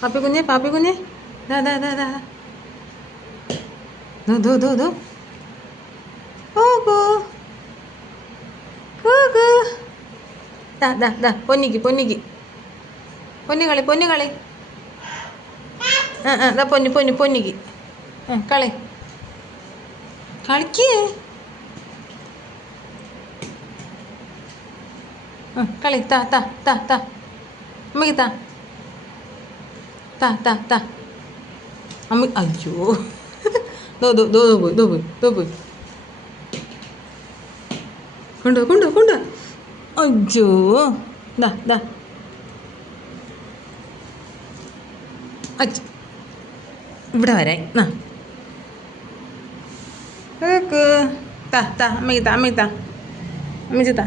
പാപ്പി കുഞ്ഞെ ദാ ദാ ദാ ദാ ദോ ദോ ദോ ദോ കൂകു കൂകു ദാ ദാ ദാ പൊന്നിക്ക് പൊന്നു കളി ദാ പൊന്നിക്ക് കളി കളിക്കേ കളി താ താ താ താ അമ്മയ്ക്ക് താ അമ്മ അയ്യോ ദോ പോയി കൊണ്ടോ അയ്യോ ദാ അച്ഛ ഇവിടെ വരാൻ അമ്മയ്ക്ക് അമ്മച്ചി താ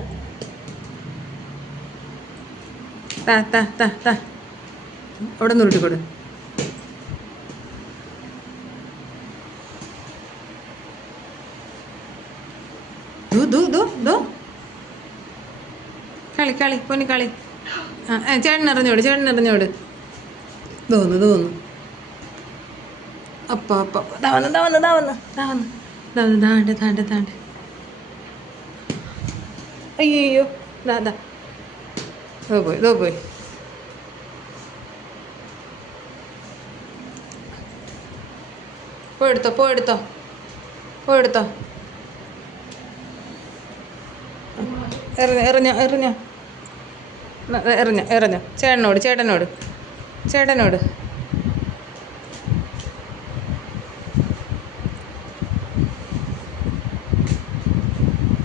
അവിടെ നിന്ന് ഉരുട്ടിക്കൊടു ദോ കളി പൊന്നി കളി ചേട്ടൻ എറിഞ്ഞോട് തോന്നു അപ്പ താണ്ട് അയ്യോ ദാ പോയി പോയെടുത്തോ എറിഞ്ഞോ ചേട്ടനോട്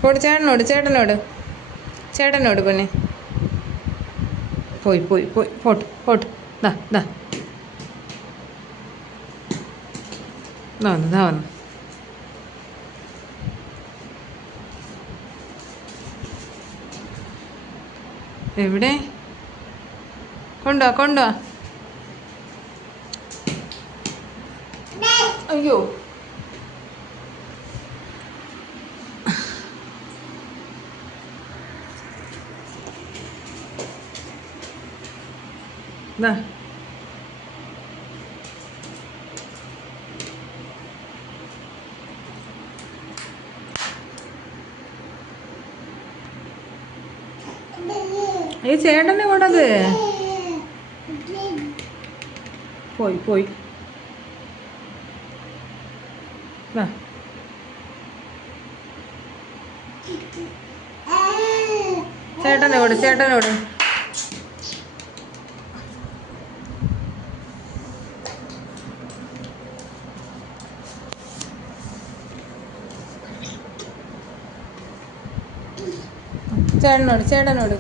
പോട് ചേട്ടനോട് പൊന്നെ പോയി പോട്ട് ദാ വന്നു എവിടെ കൊണ്ടുവാ അയ്യോ ദാ ഈ ചേട്ടനെ കൊണ്ടത് പോയി ചേട്ടനോട് ചേട്ടനോട് ചേട്ടനോട്